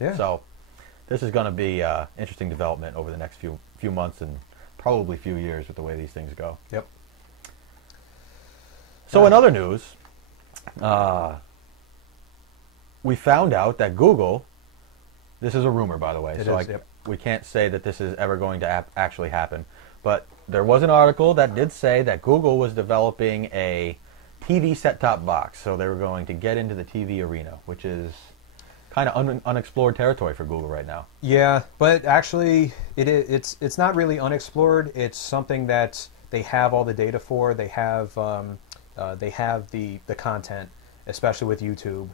Yeah. So this is going to be interesting development over the next few months and probably few years with the way these things go. Yep. So in other news, we found out that Google, this is a rumor by the way, we can't say that this is ever going to actually happen, but there was an article that did say that Google was developing a TV set-top box, so they were going to get into the TV arena, which is kind of unexplored territory for Google right now. Yeah, but actually, it's not really unexplored. It's something that they have all the data for. They have the content, especially with YouTube,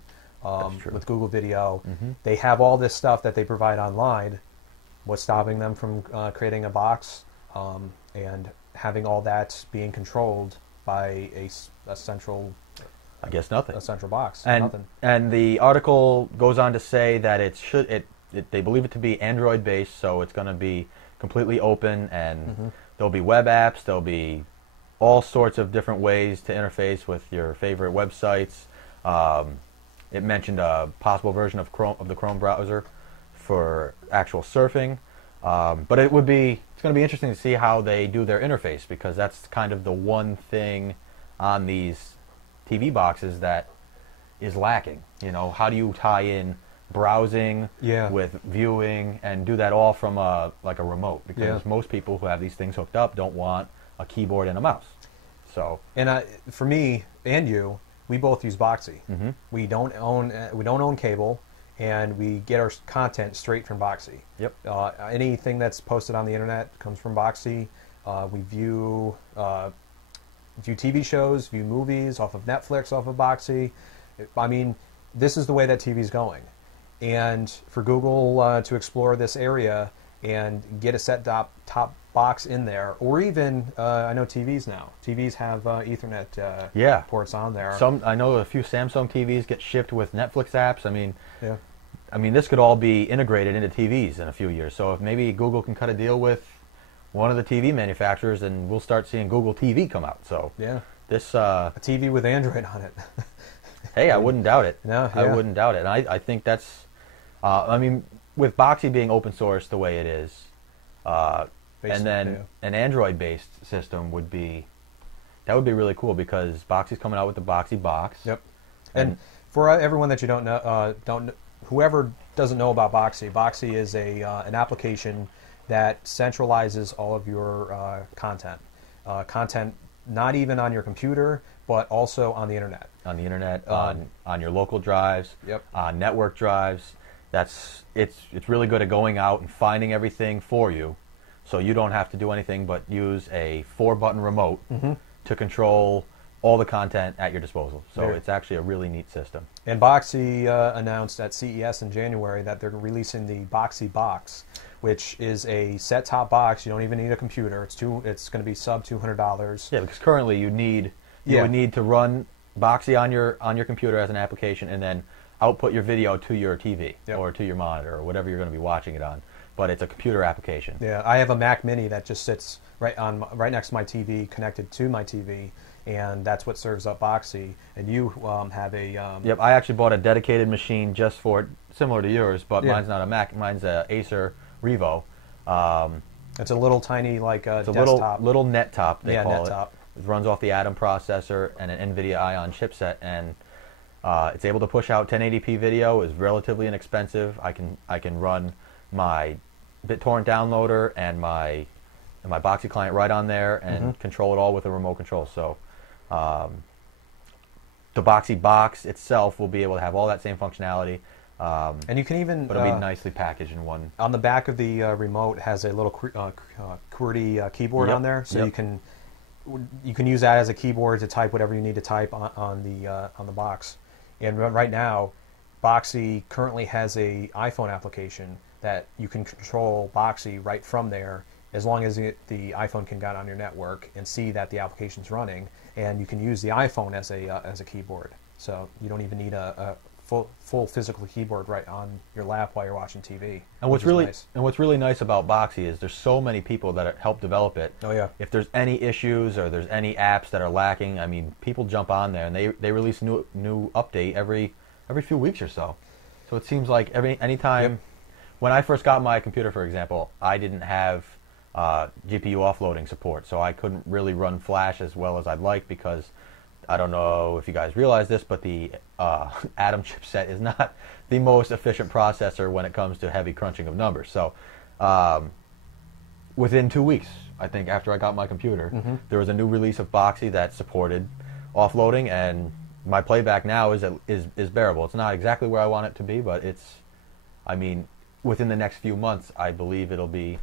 with Google Video. They have all this stuff that they provide online. What's stopping them from creating a box and having all that being controlled by a central? I guess nothing. A central box. And nothing. And the article goes on to say that they believe it to be Android based, so it's going to be completely open, and there'll be web apps, there'll be all sorts of different ways to interface with your favorite websites. It mentioned a possible version of the Chrome browser for actual surfing, but it's going to be interesting to see how they do their interface, because that's kind of the one thing on these TV boxes that is lacking. You know, how do you tie in browsing with viewing and do that all from a remote? Because most people who have these things hooked up don't want a keyboard and a mouse. So, and for me and you, we both use Boxy. We don't own cable, and we get our content straight from Boxy. Yep. Anything that's posted on the internet comes from Boxy. We view TV shows, view movies off of Netflix, off of Boxy. I mean, this is the way that TV's going. And for Google to explore this area and get a set-top box in there, or even, I know TVs now. TVs have Ethernet ports on there. I know a few Samsung TVs get shipped with Netflix apps. I mean, this could all be integrated into TVs in a few years. So if maybe Google can cut a deal with one of the TV manufacturers, and we'll start seeing Google TV come out. So this a TV with Android on it. Hey, I wouldn't doubt it. No, I wouldn't doubt it. And I think that's, I mean, with Boxy being open source the way it is, and then an Android-based system would be really cool, because Boxy's coming out with the Boxy box. Yep. And for everyone that you don't know, whoever doesn't know about Boxy, Boxy is an application that centralizes all of your content. Content not even on your computer, but also on the internet. On the internet, on your local drives, on network drives. It's really good at going out and finding everything for you, so you don't have to do anything but use a 4-button remote to control all the content at your disposal. So it's actually a really neat system. And Boxy announced at CES in January that they're releasing the Boxy Box, which is a set-top box. You don't even need a computer. It's going to be sub $200. Yeah, because currently you would need to run Boxy on your computer as an application, and then output your video to your TV or to your monitor or whatever you're going to be watching it on. But it's a computer application. Yeah, I have a Mac Mini that just sits right next to my TV, connected to my TV, and that's what serves up Boxy. And you have a yep, I actually bought a dedicated machine just for it, similar to yours, but mine's not a Mac. Mine's a Acer Revo. It's a little tiny it's a desktop. little net top. They call NetTop. It runs off the Atom processor and an NVIDIA Ion chipset, and it's able to push out 1080p video. Is relatively inexpensive. I can run my BitTorrent downloader and my Boxy client right on there and control it all with a remote control. So the Boxy box itself will be able to have all that same functionality. And you can even, but it'll be nicely packaged in one. On the back of the remote has a little QWERTY keyboard on there, so you can use that as a keyboard to type whatever you need to type on the box. And right now, Boxy currently has a iPhone application that you can control Boxy right from there, as long as the iPhone can get on your network and see that the application's running, and you can use the iPhone as a keyboard. So you don't even need a full physical keyboard right on your lap while you're watching TV. And what's really nice about Boxy is there's so many people that help develop it. Oh yeah. If there's any issues or there's any apps that are lacking, I mean, people jump on there and they release a new update every few weeks or so. So it seems like anytime when I first got my computer, for example, I didn't have GPU offloading support, so I couldn't really run Flash as well as I'd like because I don't know if you guys realize this, but the Atom chipset is not the most efficient processor when it comes to heavy crunching of numbers. So within 2 weeks, I think, after I got my computer, there was a new release of Boxy that supported offloading, and my playback now is bearable. It's not exactly where I want it to be, but it's, I mean, within the next few months, I believe it'll be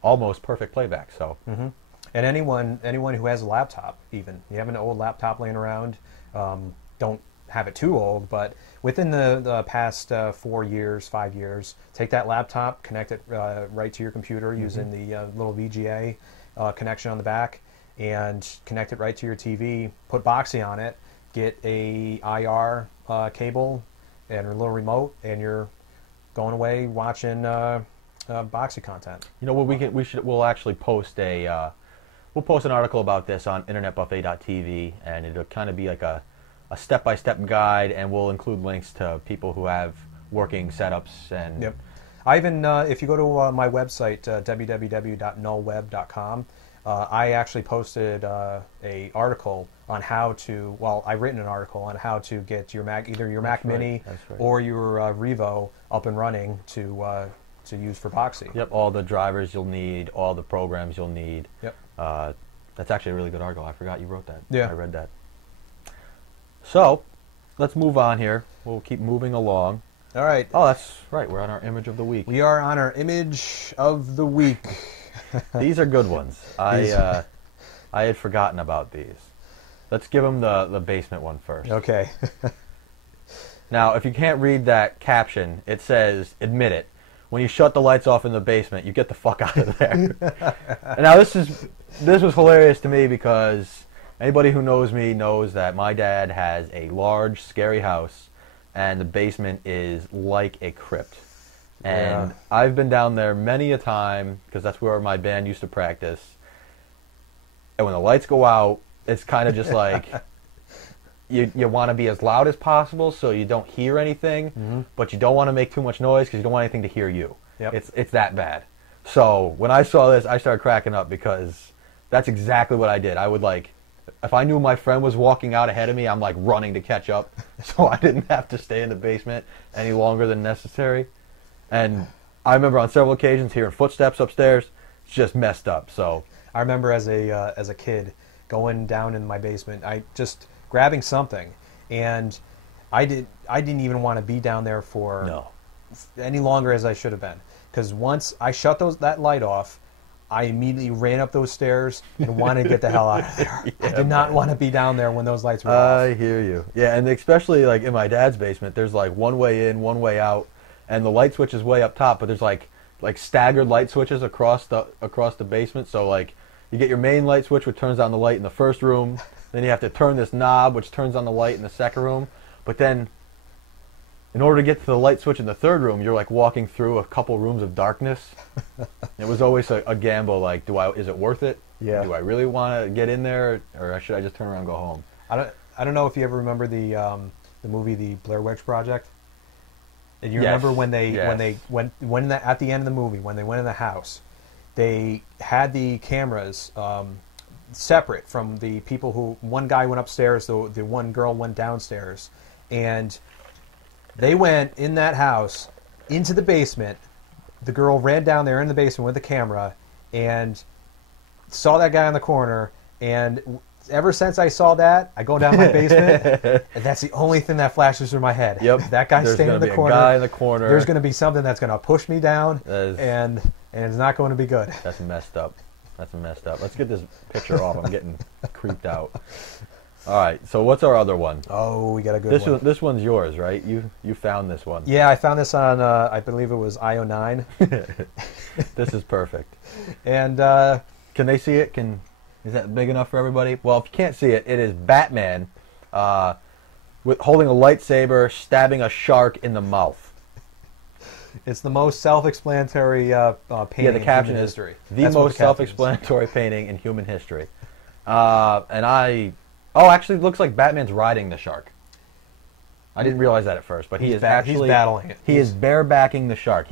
almost perfect playback. So. And anyone who has a laptop, even you have an old laptop laying around, don't have it too old, but within the past 4 years, 5 years, take that laptop, connect it right to your computer using the little VGA connection on the back, and connect it right to your TV. Put Boxy on it, get a IR cable and a little remote, and you're going away watching Boxy content. You know what, we'll actually post we'll post an article about this on internetbuffet.tv, and it'll kind of be like a step-by-step guide, and we'll include links to people who have working setups. And yep. I even, if you go to my website, www.nullweb.com, I actually posted a article on how to, well, I've written an article on how to get your Mac, either your Mac Mini or your Revo up and running to use for Boxy. Yep, all the drivers you'll need, all the programs you'll need. Yep. That's actually a really good article. I forgot you wrote that. Yeah. I read that. So, let's move on here. We'll keep moving along. All right. Oh, that's right. We're on our image of the week. We are on our image of the week. These are good ones. I had forgotten about these. Let's give them the basement one first. Okay. Now, if you can't read that caption, it says, admit it. When you shut the lights off in the basement, you get the fuck out of there. Now, this was hilarious to me because anybody who knows me knows that my dad has a large, scary house, and the basement is like a crypt. And I've been down there many a time because that's where my band used to practice. And when the lights go out, it's kind of just like you want to be as loud as possible so you don't hear anything, but you don't want to make too much noise because you don't want anything to hear you. Yep. It's that bad. So when I saw this, I started cracking up because that's exactly what I did. I would if I knew my friend was walking out ahead of me, I'm like running to catch up so I didn't have to stay in the basement any longer than necessary. And I remember on several occasions hearing footsteps upstairs. It's just messed up. So I remember as a kid going down in my basement, I just grabbing something, and I didn't even want to be down there for any longer as I should have been, because once I shut that light off, I immediately ran up those stairs and wanted to get the hell out of there. I did not want to be down there when those lights were off. I hear you. Yeah, and especially like in my dad's basement, there's like one way in, one way out, and the light switch is way up top, but there's like staggered light switches across the basement. So like you get your main light switch, which turns on the light in the first room. Then you have to turn this knob, which turns on the light in the second room. But then, in order to get to the light switch in the third room, you're like walking through a couple rooms of darkness. It was always a gamble. Like, is it worth it? Yeah. Do I really want to get in there, or should I just turn around and go home? I don't know if you ever remember the movie The Blair Witch Project. And you Yes. remember when at the end of the movie when they went in the house, they had the cameras separate from the people who, one guy went upstairs, the one girl went downstairs, and they went in that house into the basement. The girl ran down there in the basement with the camera and saw that guy in the corner, and ever since I saw that, I go down my basement, and that's the only thing that flashes through my head. Yep. That guy staying in the corner. A guy in the corner. There's going to be something that's going to push me down, and it's not going to be good. That's messed up. That's messed up. Let's get this picture off. I'm getting creeped out. All right. So what's our other one? Oh, we got a good one. This one's yours, right? You found this one. Yeah, I found this on, I believe it was IO9. This is perfect. And can they see it? Is that big enough for everybody? Well, if you can't see it, it is Batman holding a lightsaber, stabbing a shark in the mouth. It's the most self-explanatory painting the caption in human is history. The most self-explanatory painting in human history. Actually, it looks like Batman's riding the shark. I didn't realize that at first, but he is actually he's battling it. He is barebacking the shark.